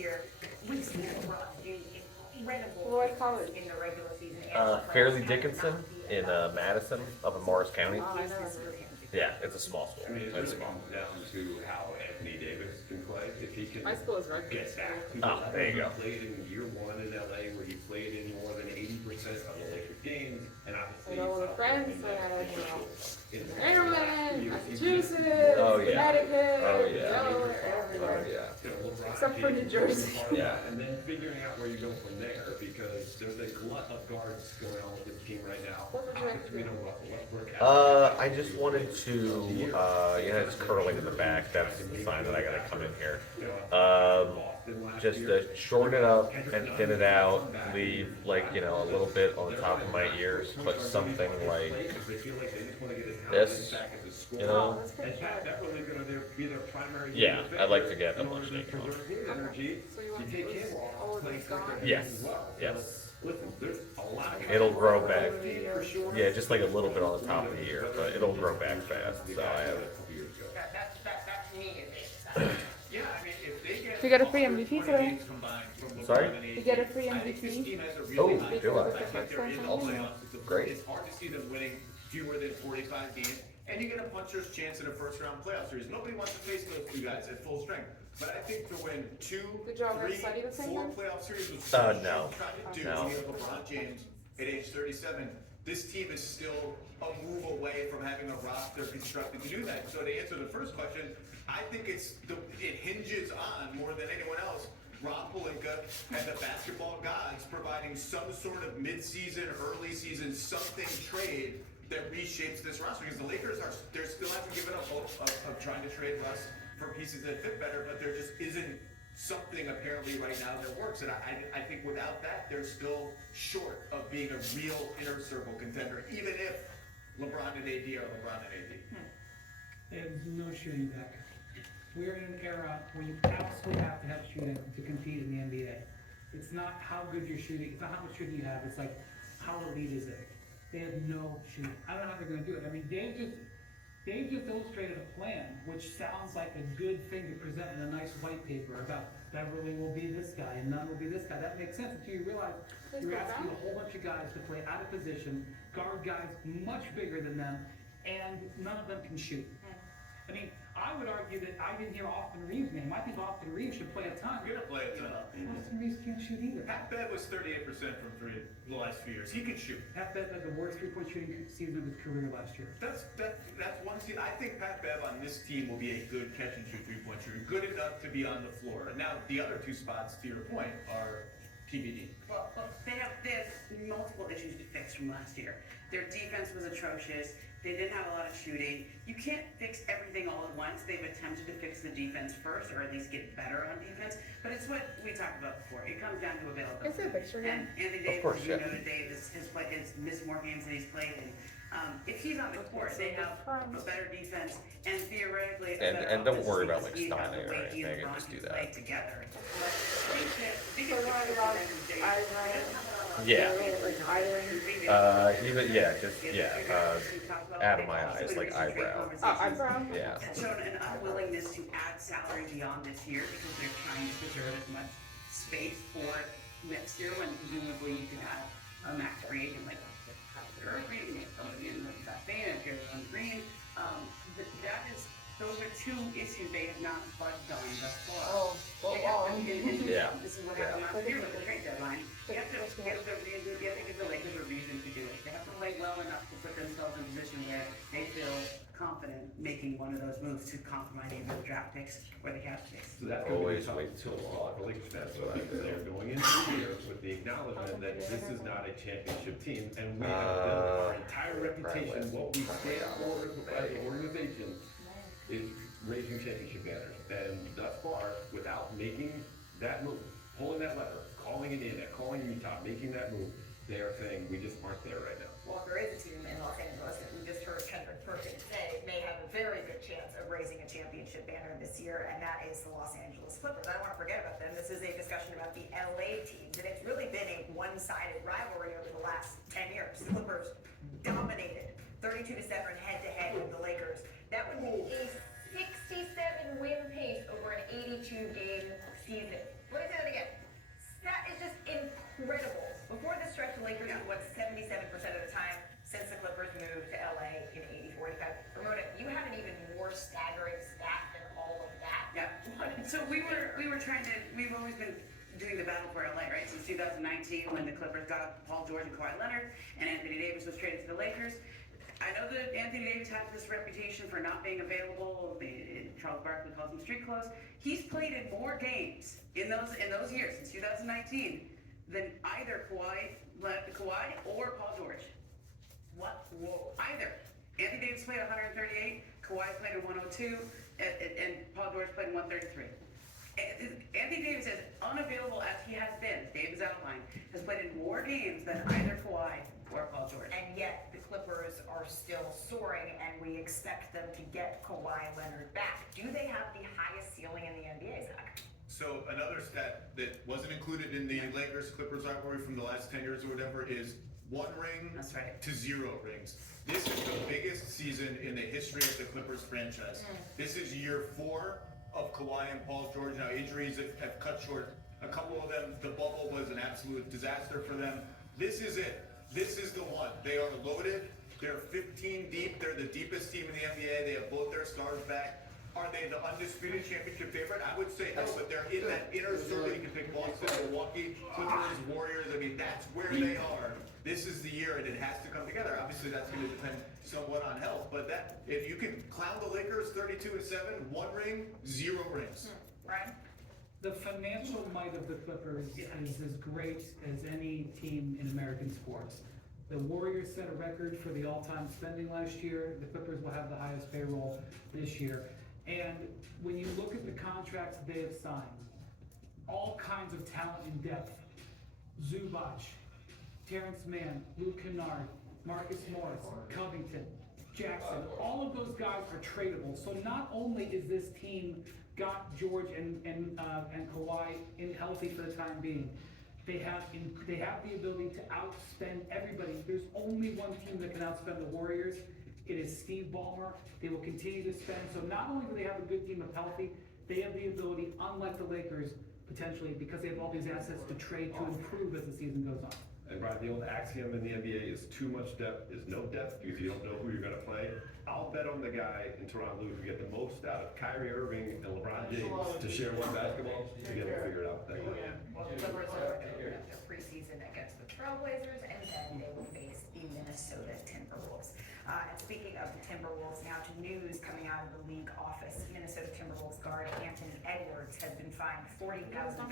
year, we've seen LeBron do incredible What college? in the regular season. Fairleigh Dickinson in Madison, up in Morris County. Oh, I never heard of him. Yeah, it's a small school. I mean, it It's really small. comes down to how Anthony Davis can play. If he can My school is rugby. get back to There you go. he played in year one in LA, where he played in more than 80% of the Lakers games, and obviously And all the friends in that I the know. in the- Maryland, He's- Massachusetts, Oh, yeah. Connecticut, Oh, yeah. Delaware, Oh, everywhere. yeah. You know, LeBron Except for James New Jersey. is part of Yeah. that, and then figuring out where you go from there, because there's a glut of guards going on with this team right now. What would you like to do? Russell Westbrook. I just wanted to, it's curling in the back. That's the sign that I gotta come in here. Just shorten it up and thin it out. Leave a little bit on the top of my ears, but something like this, Oh, that's pretty short. Yeah, I'd like to get a bunch of ink on. So you want to lose all of these gone? Yes, yes. Listen, there's a lot of It'll grow back. for sure. Yeah, just like a little bit on the top of the ear, but it'll grow back fast. So I have. That to me is Yeah, I mean, if they get You got a free MVP today. games combined from LeBron Sorry? and AD, You get a free I think this MVP. team has a Oh, really high do I? I think they're in the Oh, playoffs. great. It's hard to see them winning fewer than 45 games, and you get a puncher's chance in a first-round playoff series. Nobody wants to face those two guys at full strength. But I think to win two, Did y'all three, study the same 4 time? playoff series with No. trying to do No. when you have LeBron James at age 37, this team is still a move away from having a roster constructed to do that. So to answer the first question, I think it hinges on, more than anyone else, Rob Pelinka and the basketball gods providing some sort of mid-season, early season, something trade that reshapes this roster. Because the Lakers they're still haven't given up hope of trying to trade Russ for pieces that fit better, but there just isn't something apparently right now that works. And I think without that, they're still short of being a real inner circle contender, even if LeBron and AD are LeBron and AD. There's no shooting back. We're in an era where you absolutely have to have shooting to compete in the NBA. It's not how good you're shooting, it's not how much shooting you have, it's like, how elite is it? They have no shooting. I don't know how they're gonna do it. I mean, Dave just illustrated a plan, which sounds like a good thing to present in a nice white paper about Beverly will be this guy and none will be this guy. That makes sense until you realize you're asking a whole bunch of guys to play out of position, guard guys much bigger than them, and none of them can shoot. I mean, I would argue that I didn't hear Austin Reeves' name. I think Austin Reeves should play a ton. You're gonna play a ton. Austin Reeves can't shoot either. Pat Bev was 38% from three the last few years. He can shoot. Pat Bev had the worst three-point shooting season of his career last year. That's one season. I think Pat Bev on this team will be a good catch and shoot three-point shooter, good enough to be on the floor. Now the other two spots, to your point, are TBD. Well, they have multiple issues to fix from last year. Their defense was atrocious. They didn't have a lot of shooting. You can't fix everything all at once. They've attempted to fix the defense first, or at least get better on defense. But it's what we talked about before. It comes down to availability. Is there a picture And here? Anthony Davis, course, you yeah. know that Davis has missed more games than he's played in. If he's on the court, they have a better defense and theoretically a better And don't offense worry because about like he has styling the or way he anything, and and just do LeBron can play that. together. But I think that So what about eyebrow? Yeah. Like eyeliner? Out of my eyes, like eyebrow. Oh, eyebrow? Yeah. Shown an unwillingness to add salary beyond this year because they're trying to preserve as much space for next year when presumably you can have a max free agent like Irving, you know, somebody in the Fan, Jeremy Green. Those are two issues they have not budged on thus far. Oh, Yeah. This is what happened last year with the trade deadline. You have to give the Lakers a reason to do it. They have to play well enough to put themselves in a position where they feel confident making one of those moves to compromise either the draft picks or the cap space. So that's gonna be Always tough wait to till solve. fall. That's what I feel. They're going into the year with the acknowledgement that this is not a championship team, and we have built our entire reputation, what we stand for as an organization, is raising championship banners. And thus far, without making that move, pulling that lever, calling it in, calling Utah, making that move, they are saying we just aren't there right now. Well, there is a team in Los Angeles that we just heard Kendrick Perkins say may have a very good chance of raising a championship banner this year, and that is the Los Angeles Clippers. I don't want to forget about them. This is a discussion about the LA teams, and it's really been a one-sided rivalry over the last 10 years. The Clippers dominated 32-7 head-to-head with the Lakers. That would be a 67 win pace over an 82 game season. What does that we've always been doing the battle for LA, right? Since 2019, when the Clippers got Paul George and Kawhi Leonard, and Anthony Davis was traded to the Lakers. I know that Anthony Davis had this reputation for not being available. Charles Barkley calls him street clothes. He's played in more games in those years, since 2019, than either Kawhi or Paul George. What? Whoa. Either. Anthony Davis played 138, Kawhi played in 102, and Paul George played in 133. Anthony Davis, as unavailable as he has been, Davis outlined, has played in more games than either Kawhi or Paul George. And yet the Clippers are still soaring, and we expect them to get Kawhi Leonard back. Do they have the highest ceiling in the NBA, Zach? So another stat that wasn't included in the Lakers-Clippers rivalry from the last 10 years or whatever is 1 ring That's right. to 0 rings. This is the biggest season in the history of the Clippers franchise. This is year 4 of Kawhi and Paul George. Now injuries have cut short a couple of them. The bubble was an absolute disaster for them. This is it. This is the one. They are loaded. They're 15 deep. They're the deepest team in the NBA. They have both their stars back. Are they the undisputed championship favorite? I would say no, but they're in that inner circle. You can pick Boston, Milwaukee, Clippers, Warriors. I mean, that's where they are. This is the year, and it has to come together. Obviously, that's going to depend somewhat on health, but that if you can clown the Lakers 32-7, 1 ring, 0 rings. Ryan? The financial might of the Clippers is as great as any team in American sports. The Warriors set a record for the all-time spending last year. The Clippers will have the highest payroll this year. And when you look at the contracts they have signed, all kinds of talent and depth. Zubac, Terrence Mann, Luke Kennard, Marcus Morris, Covington, Jackson, all of those guys are tradable. So not only is this team got George and Kawhi in healthy for the time being, they have the ability to outspend everybody. There's only one team that can outspend the Warriors. It is Steve Ballmer. They will continue to spend. So not only do they have a good team of healthy, they have the ability, unlike the Lakers, potentially, because they have all these assets to trade to improve as the season goes on. And Brian, the old axiom in the NBA is too much depth is no depth because you don't know who you're going to play. I'll bet on the guy in Toronto who can get the most out of Kyrie Irving and LeBron James to share one basketball to get it figured out. Well, the Clippers are going to open up their preseason against the Trailblazers, and then they will face the Minnesota Timberwolves. And speaking of the Timberwolves, now to news coming out of the league office. Minnesota Timberwolves guard Anthony Edwards has been fined $40,000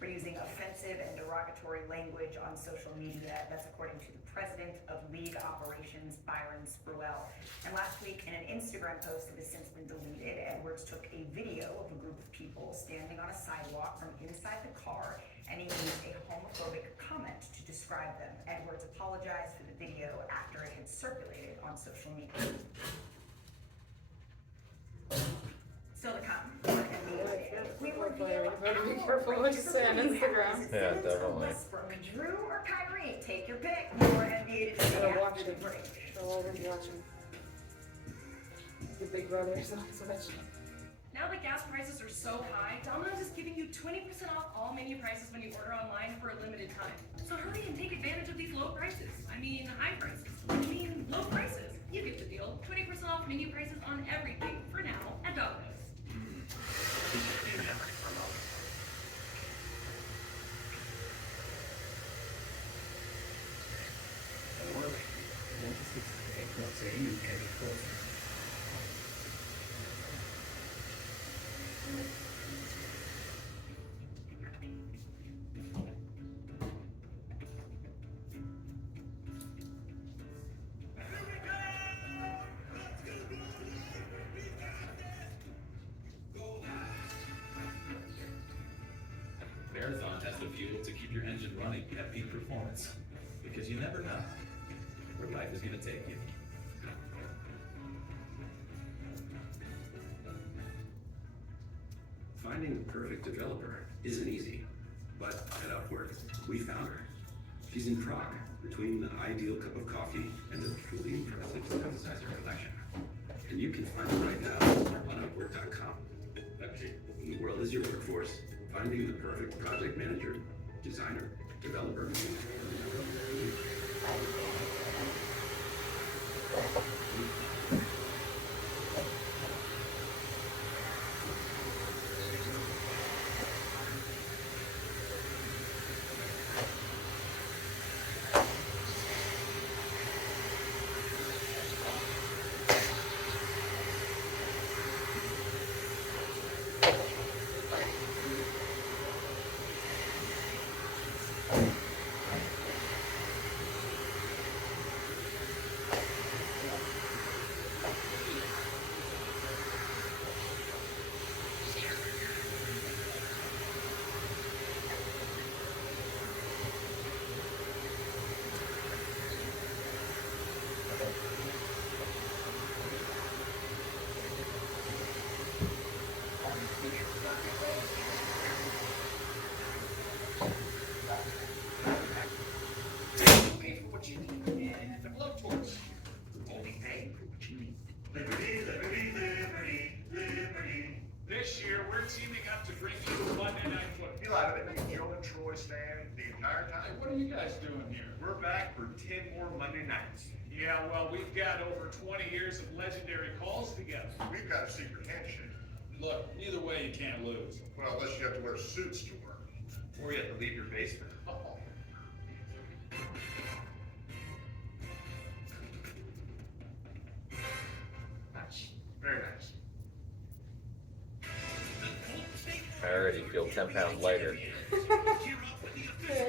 for using offensive and derogatory language on social media. That's according to the president of league operations, Byron Spruell. And last week, in an Instagram post that has since been deleted, Edwards took a video of a group of people standing on a sidewalk from inside the car, and he used a homophobic comment to describe them. Edwards apologized for the video after it had circulated on social media. Still to come. We reveal Be careful what you say on Instagram. Yeah, definitely. Westbrook, Drew or Kyrie, take your pick. More NBA to They're after watching. the break. They're all gonna be watching. The big brothers on Switch. Now that gas prices are so high, Domino's is giving you 20% off all menu prices when you order online for a limited time. So hurry and take advantage of these low prices. I mean, high prices. I mean, low prices. You get the deal. 20% off menu prices on everything for now at Domino's. Marathon has the fuel to keep your engine running at peak performance. Because you never know where life is going to take you. Finding the perfect developer isn't easy, but at Upwork, we found her. She's in Prague, between the ideal cup of coffee and the truly impressive synthesizer collection. And you can find her right now on Upwork.com. When the world is your workforce, finding the perfect project manager, designer, developer. What are you guys doing here? We're back for 10 more Monday nights. Yeah, well, we've got over 20 years of legendary calls together. We've got a secret handshake. Look, either way, you can't lose. Well, unless you have to wear suits to work. Or you have to leave your basement. Nice. Very nice. I already feel 10 pounds lighter. Yeah,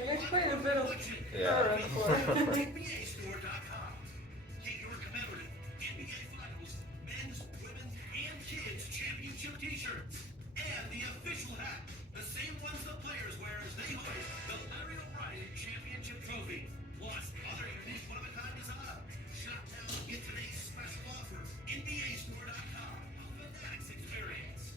there's quite a bit of Yeah. fur on the floor. NBAstore.com. Get your commemorative NBA Finals men's, women's, and kids championship t-shirts. And the official hat. The same ones the players wear as they hoist the Larry O'Brien Championship Trophy. Plus, other unique one-of-a-kind designs. Shop now and get today's special offer. NBAstore.com. A Fanatics experience.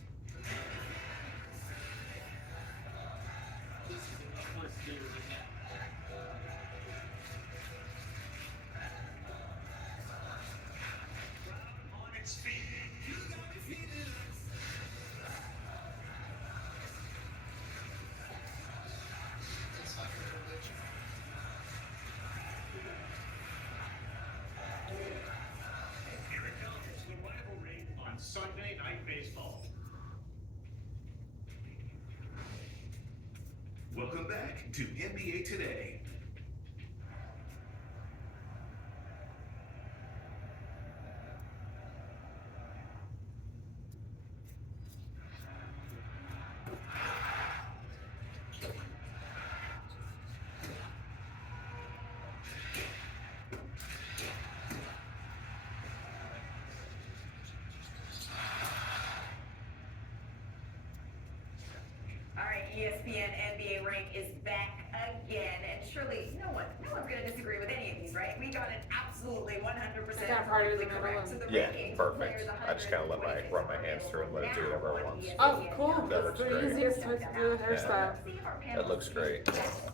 On its feet. You got defeated. Here it comes, the rivalry on Sunday Night Baseball. Welcome back to NBA Today. All right, ESPN NBA rank is back again, and surely no one's gonna disagree with any of these, right? We got it absolutely 100% I got part of the middle correct. one. So the Yeah, ranking perfect. players I just gotta run my hands through and let it do whatever it wants. Oh, cool. That That's looks the great. easiest way to do a hairstyle. That looks great.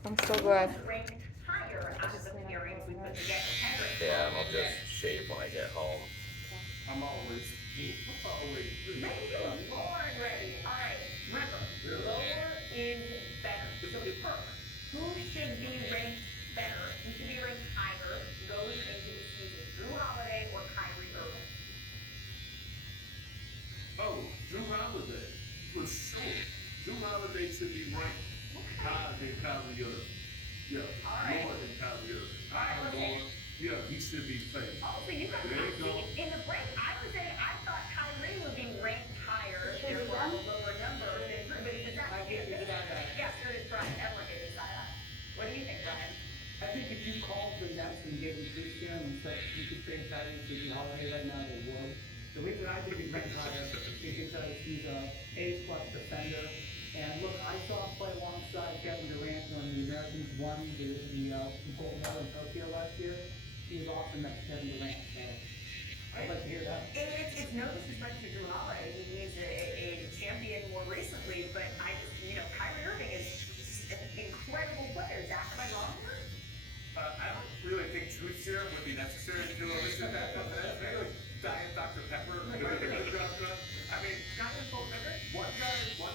I'm so glad. Ranked higher out of the pairings we put together. Hendrick. Yeah, and I'll just shave when I get home. I'm always Ready? Born ready. All right, remember, lower is better. So perk, who should be ranked better? Who should be ranked higher going into the season? Drew Holiday or Kyrie Irving? Oh, Drew Holiday, for sure. Drew Holiday should be ranked higher than Kyrie Irving. Yeah, All right. more than Kyrie Irving. All right, Higher okay. more. Yeah, he should be famous. Oh, so you got There you go. in the break. I was saying I thought Kyrie would be ranked higher, therefore a lower number than Drew, but it's I exactly. get you decide that. Yeah, so did Brian. Everyone can decide that. What do you think, Brian? I think if you called the Nets and gave them Christian and said you could trade Kyrie to the Holiday right now, they would. The reason I think he's ranked higher is because he's a A-plus defender. And look, I saw him play alongside Kevin Durant when the Americans won the gold medal in Tokyo last year. He was awesome next to Kevin Durant, so I'd like to hear that. It's no disrespect to Drew Holiday. He's a champion more recently, but Kyrie Irving is an incredible player. Zach, am I wrong? I don't really think truth serum would be necessary to do a list of that. Maybe like Diet Dr. Pepper. I mean, one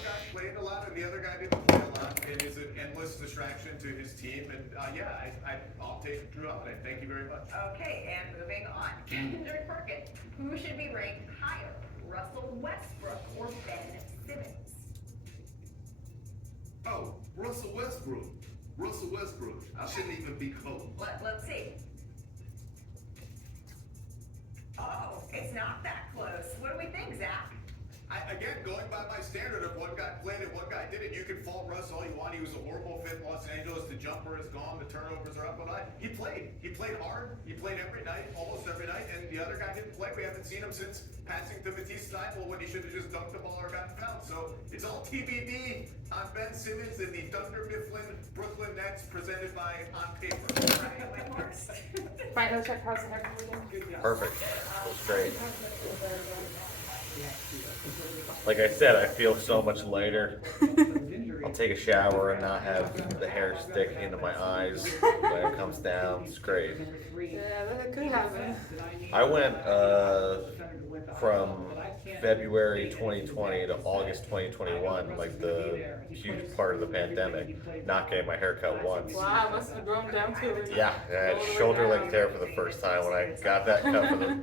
guy played a lot and the other guy didn't play a lot and is an endless distraction to his team. And I'll take Drew Holiday. Thank you very much. Okay, and moving on. Kendrick Perkins. Who should be ranked higher? Russell Westbrook or Ben Simmons? Oh, Russell Westbrook. Russell Westbrook. I shouldn't even be close. Let's see. Oh, it's not that close. What do we think, Zach? Again, going by my standard of one guy played it, one guy didn't, you can fault Russ all you want. He was a horrible fit in Los Angeles. The jumper is gone. The turnovers are up. But he played. He played hard. He played every night, almost every night. And the other guy didn't play. We haven't seen him since passing to Matisse Thybulle when he should have just dunked the ball or gotten fouled. So it's all TBD on Ben Simmons and the Dunder Mifflin Brooklyn Nets presented by On Paper. Final check house and everything. Good job. Perfect. Looks great. Like I said, I feel so much lighter. His injury I'll take a shower and not have the hair stick into my eyes when it comes down. It's great. Yeah, that could happen. I went from February 2020 to August 2021, like the huge part of the pandemic, not getting my hair cut once. Wow, must have grown down to it. Yeah, I had shoulder length hair for the first time when I got that cut for the